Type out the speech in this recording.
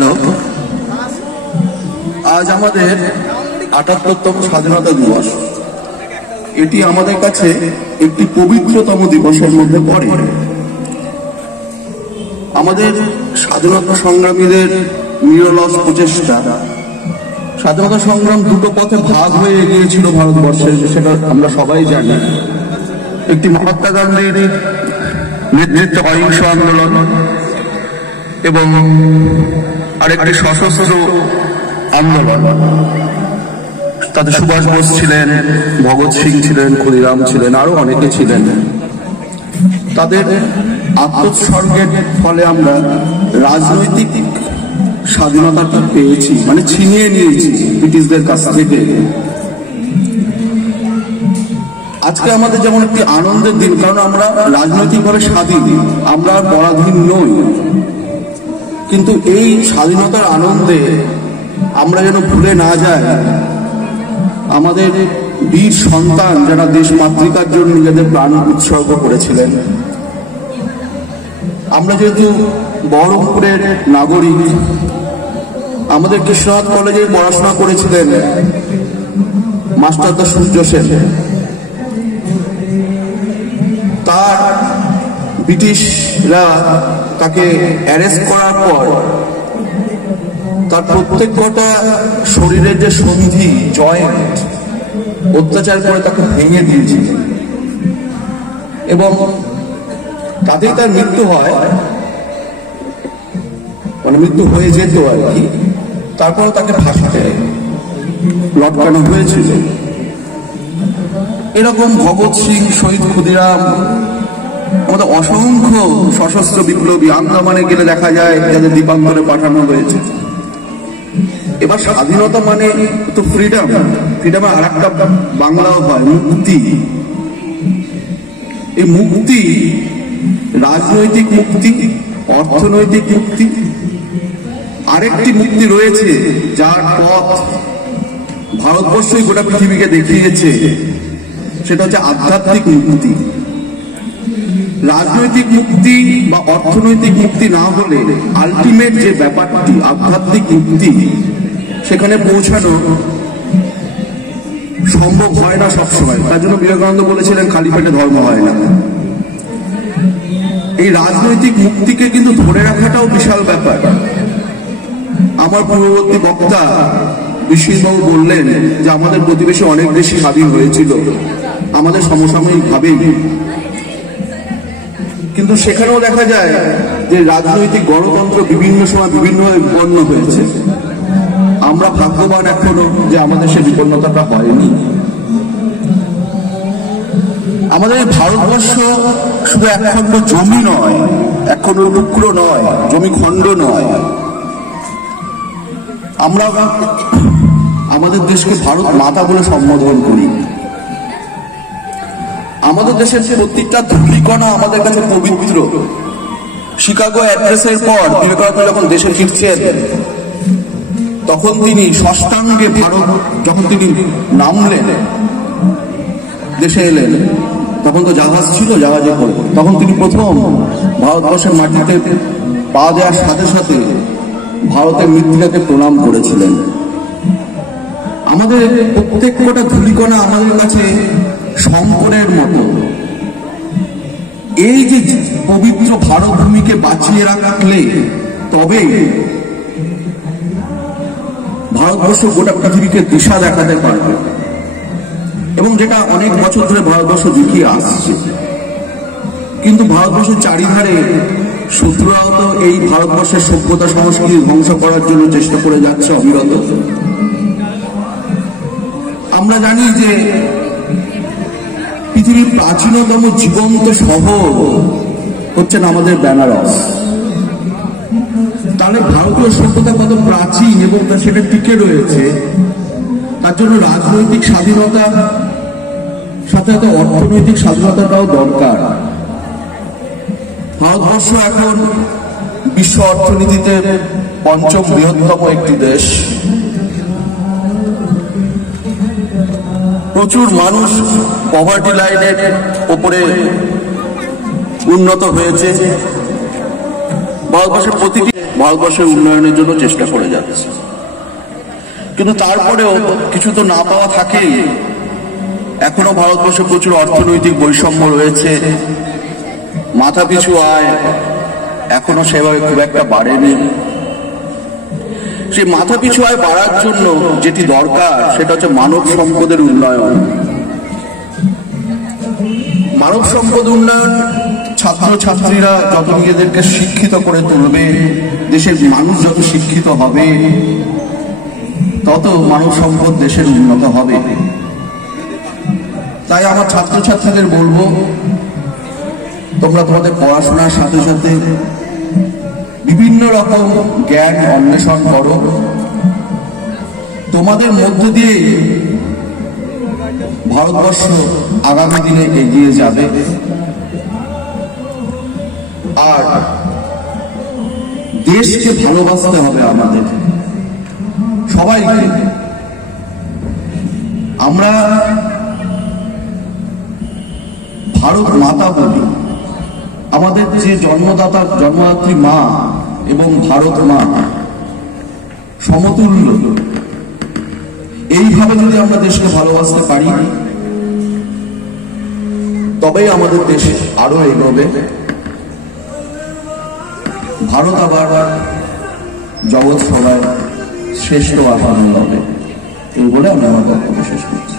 Hello, আজ আমাদের ৭৮তম স্বাধীনতা দিবস। এটি আমাদের কাছে একটি পবিত্রতম দিবসের মধ্যে পড়ে। আমাদের স্বাধীনতা সংগ্রামীদের নিরলস প্রচেষ্টা, স্বাধীনতা সংগ্রাম দুটো পথে ভাগ হয়ে এগিয়েছিল ভারতবর্ষে, সেটা আমরা সবাই জানি। একটি মহাত্মা গান্ধীর নেতৃত্বে অহিংস আন্দোলন এবং আরেকটি সশস্ত্র আন্দোলন। তাতে সুভাষ বোস ছিলেন, ভগৎ সিং ছিলেন, ক্ষুদিরাম ছিলেন, আরো অনেকে ছিলেন। তাদের আত্মোৎসর্গের ফলে আমরা রাজনৈতিক স্বাধীনতাটা পেয়েছি, মানে ছিনিয়ে নিয়েছি ব্রিটিশদের কাছ থেকে। আজকে আমাদের যেমন একটি আনন্দের দিন, কারণ আমরা রাজনৈতিকভাবে স্বাধীন, আমরা পরাধীন নই। কিন্তু এই স্বাধীনতার আনন্দে আমরা যেন ভুলে না যাই আমাদের বীর সন্তান যারা দেশ মাতৃকার জন্য নিজেদের প্রাণ উৎসর্গ করেছিলেন। আমরা যেহেতু বহরমপুরের নাগরিক, আমাদের কৃষ্ণনাথ কলেজে পড়াশোনা করেছিলেন মাস্টারদা সূর্য সেন। তার ব্রিটিশরা তাকে অ্যারেস্ট করার পর তার প্রত্যেক কটা শরীরের যে সন্ধি জয়েন্ট অত্যাচার করে তাকে ভেঙে দিয়েছিল এবং তাতেই তার মৃত্যু হয়, মানে মৃত্যু হয়ে যেত আর কি। তারপরে তাকে ফাঁসিতে লটকানো হয়েছিল। এরকম ভগৎ সিং, শহীদ ক্ষুদিরাম, আমাদের অসংখ্য সশস্ত্র বিপ্লবী আন্দামানে গেলে দেখা যায় যাদের দ্বীপান্তরে পাঠানো হয়েছে। এবার স্বাধীনতা মানে তো ফ্রিডম, ফ্রিডমের আর একটা বাংলাও হয় মুক্তি। এই মুক্তি রাজনৈতিক মুক্তি, অর্থনৈতিক মুক্তি, আরেকটি মুক্তি রয়েছে যার পথ ভারতবর্ষই গোটা পৃথিবীকে দেখিয়েছে, সেটা হচ্ছে আধ্যাত্মিক মুক্তি। রাজনৈতিক মুক্তি বা অর্থনৈতিক মুক্তি না হলে আলটিমেট যে ব্যাপারটি আধ্যাত্মিক মুক্তি, সেখানে পৌঁছানো সম্ভব হয় না সবসময়। তার জন্য বিবেকানন্দ বলেছিলেন খালি পেটে ধর্ম হয় না। এই রাজনৈতিক মুক্তিকে কিন্তু ধরে রাখাটাও বিশাল ব্যাপার। আমার পূর্ববর্তী বক্তা বিশ্বজিৎবাবু বললেন যে আমাদের প্রতিবেশী অনেক বেশি স্বাধীন হয়েছিল আমাদের সমসাময়িক ভাবেই, কিন্তু সেখানেও দেখা যায় যে রাজনৈতিক গণতন্ত্র বিভিন্ন সময় বিভিন্নভাবে বিপন্ন হয়েছে। আমরা ভাগ্যবান এখনো যে আমাদের সে বিপন্নতাটা হয়নি। আমাদের ভারতবর্ষ শুধু একখণ্ড জমি নয়, একখণ্ড টুকরো নয়, জমি খণ্ড নয়। আমরা আমাদের দেশকে ভারত মাতা বলে সম্বোধন করি। আমাদের দেশের প্রত্যেকটা ধূলিকণা আমাদের কাছে পবিত্র। শিকাগো অ্যাড্রেসের পর বিবেকানন্দ যখন দেশে ফিরছেন, তখন তিনি ষষ্ঠাঙ্গে ভারত, যখন তিনি নামলেন দেশে এলেন, তখন তো জাহাজ ছিল, জাহাজে করে তখন তিনি প্রথম ভারতবর্ষের মাটিতে পা দেওয়ার সাথে সাথে ভারতের মৃত্তিকাকে প্রণাম করেছিলেন। আমাদের প্রত্যেক কটা ধূলিকণা আমাদের কাছে শঙ্করের মতো। এই যে পবিত্র ভারত ভূমিকে বাঁচিয়ে রাখলে তবে ভারতবর্ষ গোটা পৃথিবীকে দিশা দেখাতে পারবে, এবং যেটা অনেক বছর ধরে ভারতবর্ষ দেখিয়ে আসছে। কিন্তু ভারতবর্ষের চারিধারে শত্রুরাও তো এই ভারতবর্ষের সভ্যতা সংস্কৃতি ধ্বংস করার জন্য চেষ্টা করে যাচ্ছে অবিরত। আমরা জানি যে পৃথিবীর প্রাচীনতম জীবন্ত শহর হচ্ছেন আমাদের বেনারস। তাহলে ভারতীয় সভ্যতা কত প্রাচীন এবং সেটা টিকে রয়েছে, তার জন্য রাজনৈতিক স্বাধীনতা সাথে সাথে অর্থনৈতিক স্বাধীনতাটাও দরকার। ভারতবর্ষ এখন বিশ্ব অর্থনীতিতে পঞ্চম বৃহত্তম একটি দেশ। প্রচুর মানুষ পভার্টি লাইনের উপরে উন্নত হয়েছে। ভারতবর্ষের প্রতিটি ভারতবর্ষের উন্নয়নের জন্য চেষ্টা করে যাচ্ছে, কিন্তু তারপরেও কিছু তো না পাওয়া থাকেই। এখনো ভারতবর্ষে প্রচুর অর্থনৈতিক বৈষম্য রয়েছে, মাথাপিছু আয় এখনো সেভাবে খুব একটা বাড়েনি। সেই মাথাপিছু আয় বাড়ার জন্য যেটি দরকার সেটা হচ্ছে মানব সম্পদের উন্নয়ন। মানব সম্পদ উন্নয়ন, ছাত্রছাত্রীরা যত নিজেদেরকে শিক্ষিত করে তুলবে, দেশের মানুষ যত শিক্ষিত হবে, তত মানব সম্পদ দেশের উন্নত হবে। তাই আমার ছাত্রছাত্রীদের বলবো, তোমরা তোমাদের পড়াশোনার সাথে সাথে বিভিন্ন রকম জ্ঞান অন্বেষণ করো। তোমাদের মধ্য দিয়ে ভারতবর্ষ আগামী দিনে এগিয়ে যাবে। আর দেশকে ভালোবাসতে হবে আমাদের সবাইকে। আমরা ভারত মাতা বলি, আমাদের যে জন্মদাত্রী মা এবং ভারত মা সমতুল্য। এইভাবে যদি আমরা দেশকে ভালোবাসতে পারি, তবেই আমাদের দেশ আরো এগোবে। ভারত আবার জগৎ সভায় শ্রেষ্ঠ আহ্বান হবে। এই বলে আমি আমার বক্তব্য শেষ করছি।